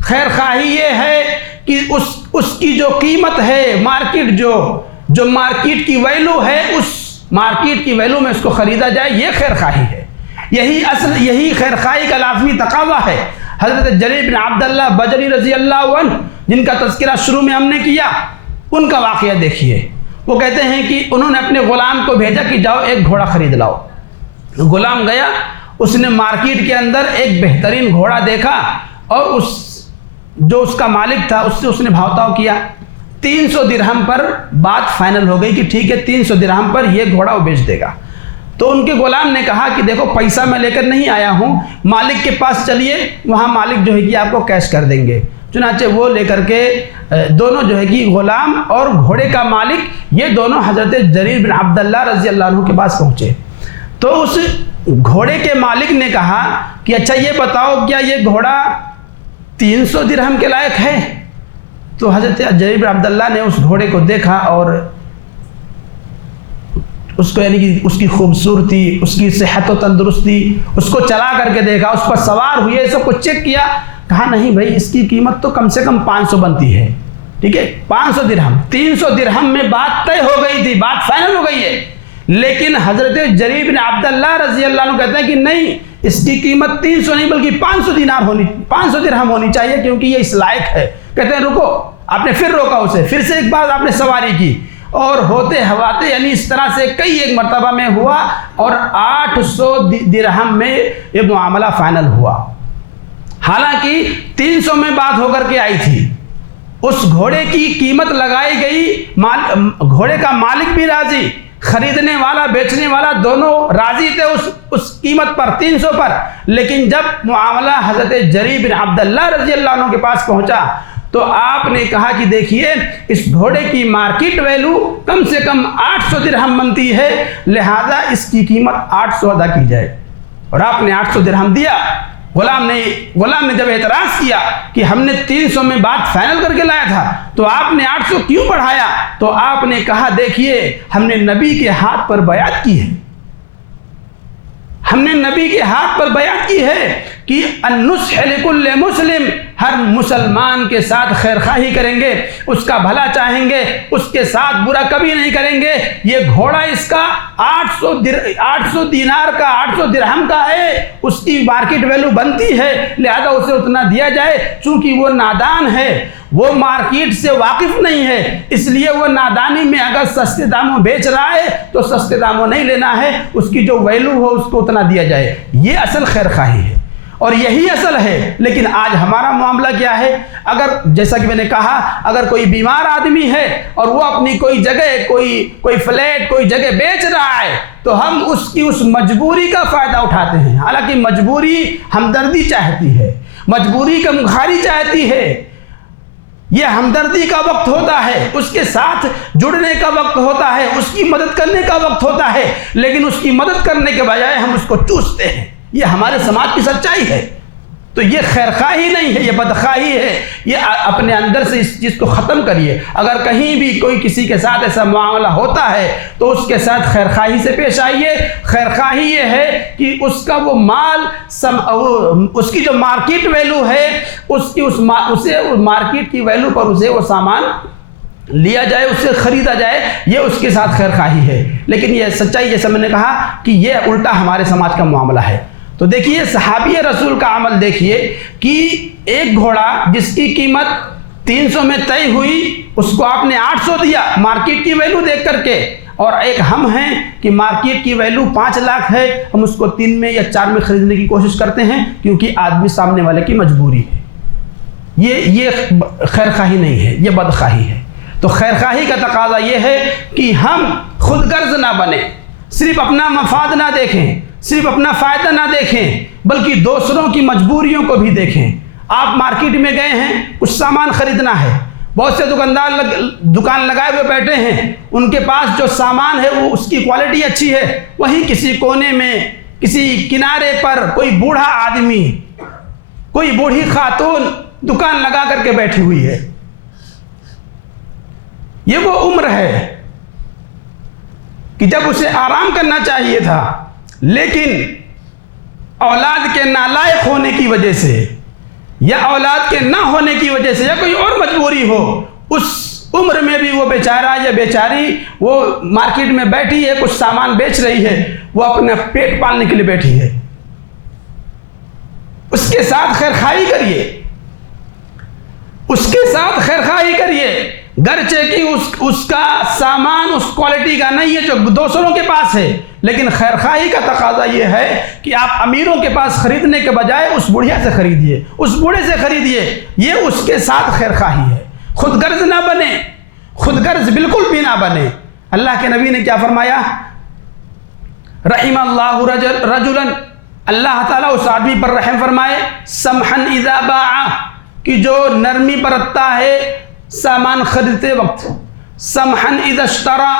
خیر خواہی یہ ہے کہ اس کی جو قیمت ہے، مارکیٹ جو مارکیٹ کی ویلو ہے، اس مارکیٹ کی ویلو میں اس کو خریدا جائے، یہ خیر خواہی ہے۔ یہی خیرخواہی کا لازمی تقاضا ہے۔ حضرت جریر بن عبداللہ بجلی رضی اللہ عنہ جن کا تذکرہ شروع میں ہم نے کیا، ان کا واقعہ دیکھیے۔ وہ کہتے ہیں کہ انہوں نے اپنے غلام کو بھیجا کہ جاؤ ایک گھوڑا خرید لاؤ۔ غلام گیا، اس نے مارکیٹ کے اندر ایک بہترین گھوڑا دیکھا اور جو اس کا مالک تھا اس نے بھاؤ تاؤ کیا۔ 300 درہم پر بات فائنل ہو گئی کہ ٹھیک ہے 300 درہم پر یہ گھوڑا وہ بیچ دے گا۔ تو ان کے غلام نے کہا کہ دیکھو پیسہ میں لے کر نہیں آیا ہوں، مالک کے پاس چلیے، وہاں مالک جو ہے کہ آپ کو کیش کر دیں گے۔ چنانچہ وہ لے کر کے دونوں جو ہے کہ غلام اور گھوڑے کا مالک یہ دونوں حضرت جریر بن عبداللہ رضی اللہ عنہ کے پاس پہنچے۔ تو اس گھوڑے کے مالک نے کہا کہ اچھا یہ بتاؤ کیا یہ گھوڑا 300 درہم کے لائق ہے؟ تو حضرت جریر بن عبداللہ نے اس گھوڑے کو دیکھا اور اس کو یعنی کہ اس کی خوبصورتی، اس کی صحت و تندرستی، اس کو چلا کر کے دیکھا، اس پر سوار ہوئے، سب کو چیک کیا، کہا نہیں بھائی اس کی قیمت تو کم سے کم 500 بنتی ہے، ٹھیک ہے 500 درہم۔ 300 درہم میں بات طے ہو گئی تھی، بات فائنل ہو گئی ہے، لیکن حضرت جریر بن عبداللہ رضی اللہ عنہ کہتے ہیں کہ نہیں، اس کی قیمت 300 نہیں بلکہ 500 درہم ہونی چاہیے کیونکہ یہ اس لائق ہے۔ کہتے ہیں رکو، آپ نے پھر روکا اسے، پھر سے ایک بار آپ نے سواری کی اور ہوتے ہواتے یعنی اس طرح سے کئی ایک مرتبہ میں ہوا اور 800 درہم میں یہ معاملہ فائنل ہوا۔ حالانکہ 300 میں بات ہو کر کے آئی تھی، اس گھوڑے کی قیمت لگائی گئی، گھوڑے کا مالک بھی راضی، خریدنے والا بیچنے والا دونوں راضی تھے اس قیمت پر 300 پر، لیکن جب معاملہ حضرت جریر بن عبداللہ رضی اللہ عنہ کے پاس پہنچا تو آپ نے کہا کہ دیکھیے اس گھوڑے کی مارکیٹ ویلو کم سے کم 800 درہم بنتی ہے، لہذا اس کی قیمت 800 ادا کی جائے، اور آپ نے 800 درہم دیا۔ غلام نے جب اعتراض کیا کہ ہم نے 300 میں بات فائنل کر کے لایا تھا تو آپ نے 800 کیوں بڑھایا؟ تو آپ نے کہا دیکھیے ہم نے نبی کے ہاتھ پر بیعت کی ہے، ہم نے نبی کے ہاتھ پر بیعت کی ہے کہ النصح لکل مسلم، ہر مسلمان کے ساتھ خیرخواہی کریں گے، اس کا بھلا چاہیں گے، اس کے ساتھ برا کبھی نہیں کریں گے۔ یہ گھوڑا اس کا 800 دینار کا 800 درہم کا ہے، اس کی مارکیٹ ویلو بنتی ہے، لہذا اسے اتنا دیا جائے۔ چونکہ وہ نادان ہے، وہ مارکیٹ سے واقف نہیں ہے، اس لیے وہ نادانی میں اگر سستے داموں بیچ رہا ہے تو سستے داموں نہیں لینا ہے، اس کی جو ویلو ہو اس کو اتنا دیا جائے۔ یہ اصل خیرخواہی ہے اور یہی اصل ہے۔ لیکن آج ہمارا معاملہ کیا ہے؟ اگر جیسا کہ میں نے کہا اگر کوئی بیمار آدمی ہے اور وہ اپنی کوئی جگہ کوئی فلیٹ کوئی جگہ بیچ رہا ہے تو ہم اس کی اس مجبوری کا فائدہ اٹھاتے ہیں، حالانکہ مجبوری ہمدردی چاہتی ہے، مجبوری کا مخاری چاہتی ہے۔ یہ ہمدردی کا وقت ہوتا ہے، اس کے ساتھ جڑنے کا وقت ہوتا ہے، اس کی مدد کرنے کا وقت ہوتا ہے، لیکن اس کی مدد کرنے کے بجائے ہم اس کو چوستے ہیں۔ یہ ہمارے سماج کی سچائی ہے۔ تو یہ خیرخواہی نہیں ہے، یہ بدخواہی ہے۔ یہ اپنے اندر سے اس چیز کو ختم کریے۔ اگر کہیں بھی کوئی کسی کے ساتھ ایسا معاملہ ہوتا ہے تو اس کے ساتھ خیرخواہی سے پیش آئیے۔ خیرخواہی یہ ہے کہ اس کا وہ مال اس کی جو مارکیٹ ویلو ہے اسے مارکیٹ کی ویلو پر اسے وہ سامان لیا جائے، اس سے خریدا جائے، یہ اس کے ساتھ خیرخواہی ہے۔ لیکن یہ سچائی جیسا میں نے کہا کہ یہ الٹا ہمارے سماج کا معاملہ ہے۔ تو دیکھیے صحابی رسول کا عمل دیکھیے کہ ایک گھوڑا جس کی قیمت 300 میں طے ہوئی اس کو آپ نے 800 دیا مارکیٹ کی ویلو دیکھ کر کے، اور ایک ہم ہیں کہ مارکیٹ کی ویلو 5 لاکھ ہے، ہم اس کو 3 میں یا 4 میں خریدنے کی کوشش کرتے ہیں کیونکہ آدمی سامنے والے کی مجبوری ہے۔ یہ خیرخواہی نہیں ہے، یہ بدخواہی ہے۔ تو خیرخواہی کا تقاضا یہ ہے کہ ہم خود غرض نہ بنیں، صرف اپنا مفاد نہ دیکھیں، صرف اپنا فائدہ نہ دیکھیں، بلکہ دوسروں کی مجبوریوں کو بھی دیکھیں۔ آپ مارکیٹ میں گئے ہیں، کچھ سامان خریدنا ہے، بہت سے دکاندار دکان لگائے ہوئے بیٹھے ہیں، ان کے پاس جو سامان ہے وہ اس کی کوالٹی اچھی ہے، وہیں کسی کونے میں کسی کنارے پر کوئی بوڑھا آدمی کوئی بوڑھی خاتون دکان لگا کر کے بیٹھی ہوئی ہے۔ یہ وہ عمر ہے کہ جب اسے آرام کرنا چاہیے تھا، لیکن اولاد کے نالائق ہونے کی وجہ سے یا اولاد کے نہ ہونے کی وجہ سے یا کوئی اور مجبوری ہو، اس عمر میں بھی وہ بیچارہ یا بیچاری وہ مارکیٹ میں بیٹھی ہے، کچھ سامان بیچ رہی ہے، وہ اپنا پیٹ پالنے کے لیے بیٹھی ہے۔ اس کے ساتھ خیرخواہی کریے، اس کے ساتھ خیرخواہی کریے، گرچہ کہ اس کا سامان اس کوالٹی کا نہیں ہے جو دوسروں کے پاس ہے، لیکن خیرخواہی کا تقاضا یہ ہے کہ آپ امیروں کے پاس خریدنے کے بجائے اس بڑھیا سے خریدیے، اس بوڑھے سے خریدیے، یہ اس کے ساتھ خیرخواہی ہے۔ خود غرض نہ بنے، خود غرض بالکل بھی نہ بنے۔ اللہ کے نبی نے کیا فرمایا؟ رحم اللہ رجلا، اللہ تعالیٰ اس آدمی پر رحم فرمائے، سمحن اذا باع، کہ جو نرمی برتتا ہے سامان خریدتے وقت، سمحن اذا اشترا،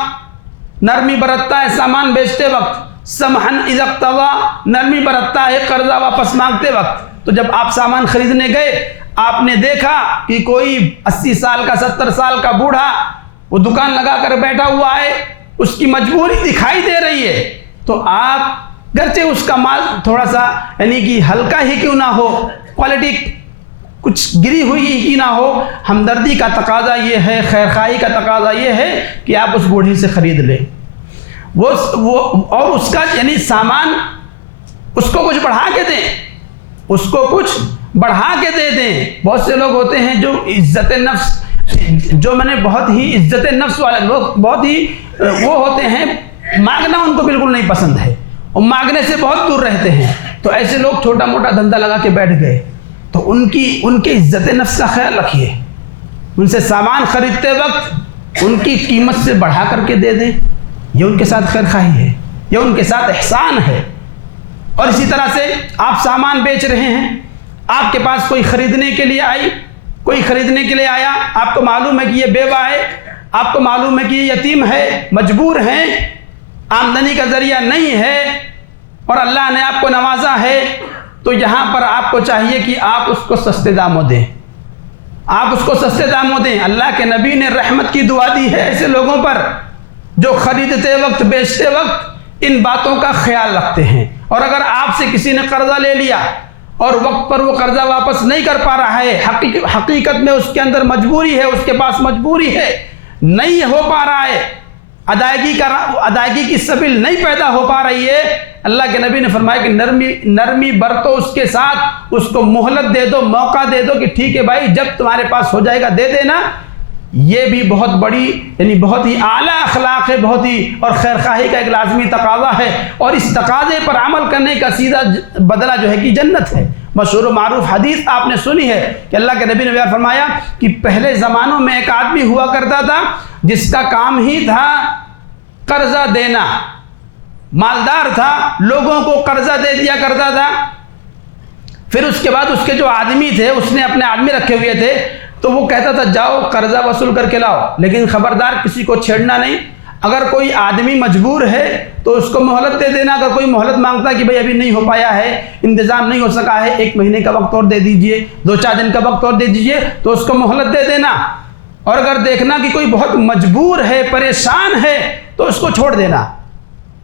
نرمی برتتا ہے سامان بیچتے وقت، سمحن اذا اقتضى، نرمی برتتا ہے قرضہ واپس مانگتے وقت۔ تو جب آپ سامان خریدنے گئے، آپ نے دیکھا کہ کوئی 80 سال کا 70 سال کا بوڑھا وہ دکان لگا کر بیٹھا ہوا ہے، اس کی مجبوری دکھائی دے رہی ہے، تو آپ گرچہ اس کا مال تھوڑا سا یعنی کہ ہلکا ہی کیوں نہ ہو، کوالٹی کچھ گری ہوئی ہی کی نہ ہو، ہمدردی کا تقاضا یہ ہے، خیرخواہی کا تقاضا یہ ہے کہ آپ اس بوڑھی سے خرید لیں، وہ اور اس کا یعنی سامان اس کو کچھ بڑھا کے دیں، اس کو کچھ بڑھا کے دے دیں۔ بہت سے لوگ ہوتے ہیں جو عزت نفس، جو بہت ہی عزت نفس والے لوگ، بہت ہی وہ ہوتے ہیں، مانگنا ان کو بالکل نہیں پسند ہے اور مانگنے سے بہت دور رہتے ہیں، تو ایسے لوگ چھوٹا موٹا دھندا لگا کے بیٹھ گئے، تو ان کے عزت نفس کا خیال رکھیے، ان سے سامان خریدتے وقت ان کی قیمت سے بڑھا کر کے دے دیں، یہ ان کے ساتھ خیرخواہی ہے، یہ ان کے ساتھ احسان ہے۔ اور اسی طرح سے آپ سامان بیچ رہے ہیں، آپ کے پاس کوئی خریدنے کے لیے آیا، آپ کو معلوم ہے کہ یہ بیوہ ہے، آپ کو معلوم ہے کہ یہ یتیم ہے، مجبور ہیں، آمدنی کا ذریعہ نہیں ہے، اور اللہ نے آپ کو نوازا ہے، تو یہاں پر آپ کو چاہیے کہ آپ اس کو سستے داموں دیں، آپ اس کو سستے داموں دیں۔ اللہ کے نبی نے رحمت کی دعا دی ہے ایسے لوگوں پر جو خریدتے وقت بیچتے وقت ان باتوں کا خیال رکھتے ہیں، اور اگر آپ سے کسی نے قرضہ لے لیا اور وقت پر وہ قرضہ واپس نہیں کر پا رہا ہے، حقیقت میں اس کے اندر مجبوری ہے، اس کے پاس مجبوری ہے، نہیں ہو پا رہا ہے، ادائیگی کی سبیل نہیں پیدا ہو پا رہی ہے، اللہ کے نبی نے فرمایا کہ نرمی برتو اس کے ساتھ، اس کو مہلت دے دو، موقع دے دو کہ ٹھیک ہے بھائی جب تمہارے پاس ہو جائے گا دے دینا۔ یہ بھی بہت بڑی یعنی بہت ہی اعلیٰ اخلاق ہے، بہت ہی اور خیرخواہی کا ایک لازمی تقاضا ہے، اور اس تقاضے پر عمل کرنے کا سیدھا بدلہ جو ہے کہ جنت ہے۔ مشہور و معروف حدیث آپ نے سنی ہے کہ اللہ کے نبی نے بیان فرمایا کہ پہلے زمانوں میں ایک آدمی ہوا کرتا تھا جس کا کام ہی تھا قرضہ دینا، مالدار تھا، لوگوں کو قرضہ دے دیا کرتا تھا۔ پھر اس کے بعد اس کے جو آدمی تھے، اس نے اپنے آدمی رکھے ہوئے تھے، تو وہ کہتا تھا جاؤ قرضہ وصول کر کے لاؤ، لیکن خبردار کسی کو چھیڑنا نہیں، اگر کوئی آدمی مجبور ہے تو اس کو مہلت دے دینا، اگر کوئی مہلت مانگتا کہ بھئی ابھی نہیں ہو پایا ہے، انتظام نہیں ہو سکا ہے، 1 مہینے کا وقت اور دے دیجئے، 2-4 دن کا وقت اور دے دیجئے، تو اس کو مہلت دے دینا، اور اگر دیکھنا کہ کوئی بہت مجبور ہے، پریشان ہے، تو اس کو چھوڑ دینا،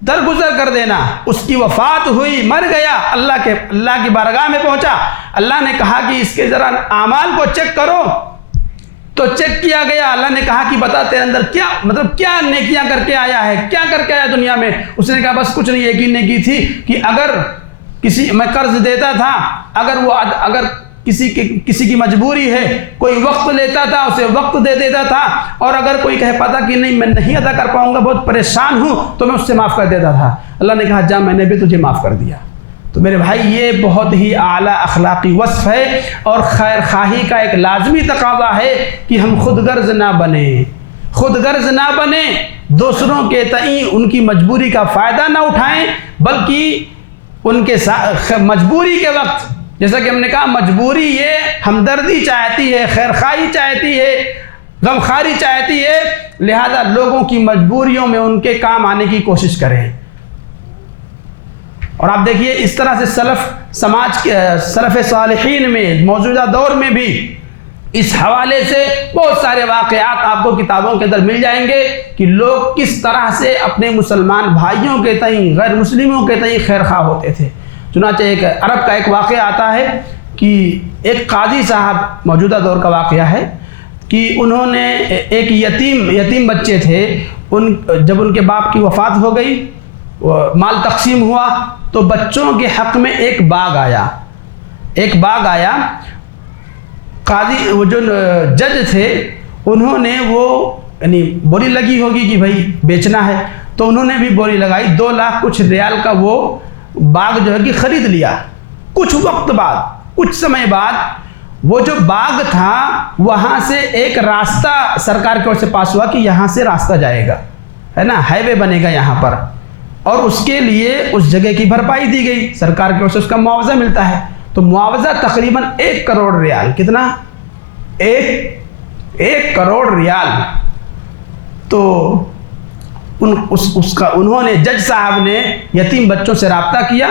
درگزر کر دینا۔ اس کی وفات ہوئی، مر گیا، اللہ کی بارگاہ میں پہنچا، اللہ نے کہا کہ اس کے ذرا اعمال کو چیک کرو، تو چیک کیا گیا، اللہ نے کہا کہ بتا تیرے اندر کیا نیکیاں کر کے آیا ہے، کیا کر کے آیا دنیا میں؟ اس نے کہا بس کچھ نہیں، یقین نہیں کی تھی کہ اگر میں قرض دیتا تھا، اگر کسی کی مجبوری ہے، کوئی وقت لیتا تھا اسے وقت دے دیتا تھا، اور اگر کوئی کہہ پاتا کہ نہیں میں نہیں ادا کر پاؤں گا، بہت پریشان ہوں، تو میں اس سے معاف کر دیتا تھا۔ اللہ نے کہا جا میں نے بھی تجھے معاف کر دیا۔ تو میرے بھائی یہ بہت ہی اعلیٰ اخلاقی وصف ہے، اور خیر خواہی کا ایک لازمی تقاضا ہے کہ ہم خود غرض نہ بنیں، دوسروں کے تئیں ان کی مجبوری کا فائدہ نہ اٹھائیں، بلکہ ان کے مجبوری کے وقت، جیسا کہ ہم نے کہا مجبوری یہ ہمدردی چاہتی ہے، خیر خواہی چاہتی ہے، غمخواری چاہتی ہے، لہذا لوگوں کی مجبوریوں میں ان کے کام آنے کی کوشش کریں۔ اور آپ دیکھیے اس طرح سے سلف صالحین میں موجودہ دور میں بھی اس حوالے سے بہت سارے واقعات آپ کو کتابوں کے اندر مل جائیں گے کہ لوگ کس طرح سے اپنے مسلمان بھائیوں کے تئیں، غیر مسلموں کے تئیں خیر خواہ ہوتے تھے۔ چنانچہ ایک عرب کا ایک واقعہ آتا ہے کہ ایک قاضی صاحب، موجودہ دور کا واقعہ ہے، کہ انہوں نے ایک یتیم بچے تھے، جب ان کے باپ کی وفات ہو گئی، مال تقسیم ہوا، تو بچوں کے حق میں ایک باغ آیا، ایک باغ آیا، قاضی وہ جو جج تھے انہوں نے وہ یعنی بولی لگی ہوگی کہ بھائی بیچنا ہے، تو انہوں نے بھی بولی لگائی، 2 لاکھ کچھ ریال کا وہ باغ جو ہے کہ خرید لیا۔ کچھ وقت بعد، کچھ سمے بعد وہ جو باغ تھا وہاں سے ایک راستہ سرکار کی اور سے پاس ہوا کہ یہاں سے راستہ جائے گا، ہے نا، ہائی وے بنے گا یہاں پر، اور اس کے لیے اس جگہ کی بھرپائی دی گئی، سرکار کی اور سے اس کا معاوضہ ملتا ہے۔ تو معاوضہ تقریباً 1 کروڑ ریال، کتنا؟ 1 کروڑ ریال۔ تو انہوں نے جج صاحب نے یتیم بچوں سے رابطہ کیا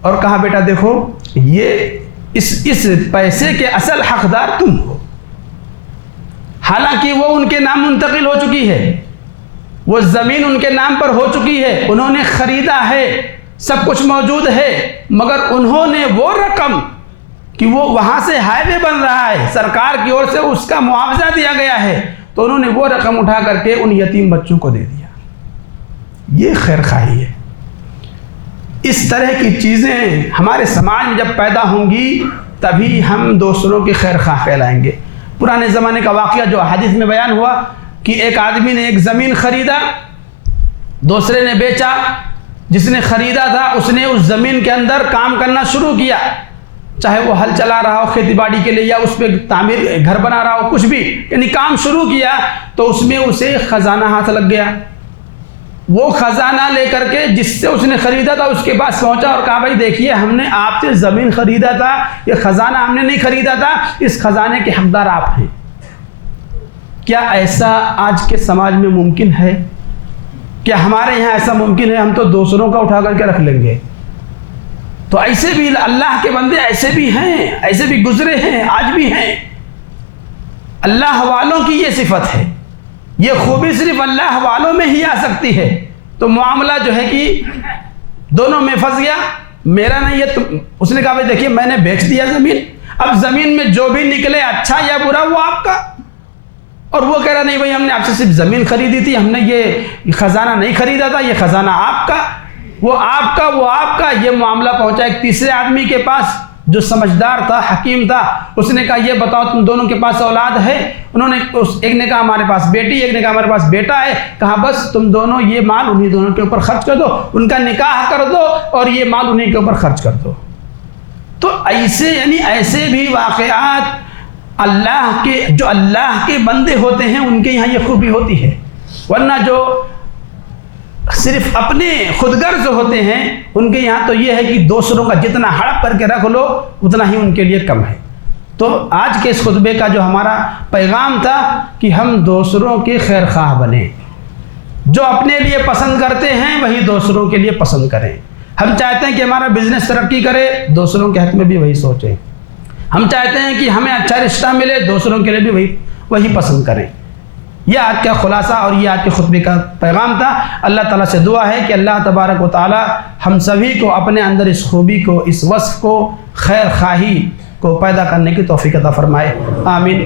اور کہا بیٹا دیکھو یہ اس پیسے کے اصل حقدار تم ہو، حالانکہ وہ ان کے نام منتقل ہو چکی ہے، وہ زمین ان کے نام پر ہو چکی ہے، انہوں نے خریدا ہے، سب کچھ موجود ہے، مگر انہوں نے وہ رقم کہ وہ وہاں سے ہائی وے بن رہا ہے، سرکار کی اور سے اس کا معاوضہ دیا گیا ہے، تو انہوں نے وہ رقم اٹھا کر کے ان یتیم بچوں کو دے دیا۔ یہ خیر خواہی ہے۔ اس طرح کی چیزیں ہمارے سماج میں جب پیدا ہوں گی تبھی ہم دوسروں کے خیر خواہ کہلائیں گے۔ پرانے زمانے کا واقعہ جو حدیث میں بیان ہوا کہ ایک آدمی نے ایک زمین خریدا، دوسرے نے بیچا، جس نے خریدا تھا اس نے اس زمین کے اندر کام کرنا شروع کیا، چاہے وہ ہل چلا رہا ہو کھیتی باڑی کے لیے یا اس پہ تعمیر گھر بنا رہا ہو، کچھ بھی، یعنی کام شروع کیا تو اس میں اسے خزانہ ہاتھ لگ گیا۔ وہ خزانہ لے کر کے جس سے اس نے خریدا تھا اس کے پاس پہنچا اور کہا بھائی دیکھیے ہم نے آپ سے زمین خریدا تھا، یہ خزانہ ہم نے نہیں خریدا تھا، اس خزانے کے حقدار آپ ہیں۔ کیا ایسا آج کے سماج میں ممکن ہے؟ کیا ہمارے یہاں ایسا ممکن ہے؟ ہم تو دوسروں کا اٹھا کر کے رکھ لیں گے۔ تو ایسے بھی اللہ کے بندے ایسے بھی ہیں، ایسے بھی گزرے ہیں، آج بھی ہیں۔ اللہ والوں کی یہ صفت ہے، یہ خوبی صرف اللہ والوں میں ہی آ سکتی ہے۔ تو معاملہ جو ہے کہ دونوں میں پھنس گیا، میرا نہیں ہے، اس نے کہا بھائی دیکھیے میں نے بیچ دیا زمین، اب زمین میں جو بھی نکلے اچھا یا برا وہ آپ کا، اور وہ کہہ رہا نہیں بھائی ہم نے آپ سے صرف زمین خریدی تھی، ہم نے یہ خزانہ نہیں خریدا تھا، یہ خزانہ آپ کا، وہ آپ کا، وہ آپ کا۔ یہ معاملہ پہنچا ایک تیسرے آدمی کے پاس جو سمجھدار تھا، حکیم تھا، اس نے کہا یہ بتاؤ تم دونوں کے پاس اولاد ہے؟ انہوں نے ایک نے کہا ہمارے پاس بیٹی، ایک نے کہا ہمارے پاس بیٹا ہے۔ کہا بس تم دونوں یہ مال انہی دونوں کے اوپر خرچ کر دو، ان کا نکاح کر دو اور یہ مال انہی کے اوپر خرچ کر دو۔ تو ایسے یعنی ایسے بھی واقعات اللہ کے جو اللہ کے بندے ہوتے ہیں ان کے یہاں یہ خوبی ہوتی ہے، ورنہ جو صرف اپنے خود غرض ہوتے ہیں ان کے یہاں تو یہ ہے کہ دوسروں کا جتنا ہڑپ کر کے رکھ لو اتنا ہی ان کے لیے کم ہے۔ تو آج کے اس خطبے کا جو ہمارا پیغام تھا کہ ہم دوسروں کے خیر خواہ بنیں، جو اپنے لیے پسند کرتے ہیں وہی دوسروں کے لیے پسند کریں۔ ہم چاہتے ہیں کہ ہمارا بزنس ترقی کرے، دوسروں کے حق میں بھی وہی سوچیں۔ ہم چاہتے ہیں کہ ہمیں اچھا رشتہ ملے، دوسروں کے لیے بھی وہی پسند کریں۔ یہ آج کا خلاصہ اور یہ آج کے خطبے کا پیغام تھا۔ اللہ تعالیٰ سے دعا ہے کہ اللہ تبارک و تعالیٰ ہم سبھی کو اپنے اندر اس خوبی کو، اس وصف کو، خیر خواہی کو پیدا کرنے کی توفیق عطا فرمائے، آمین۔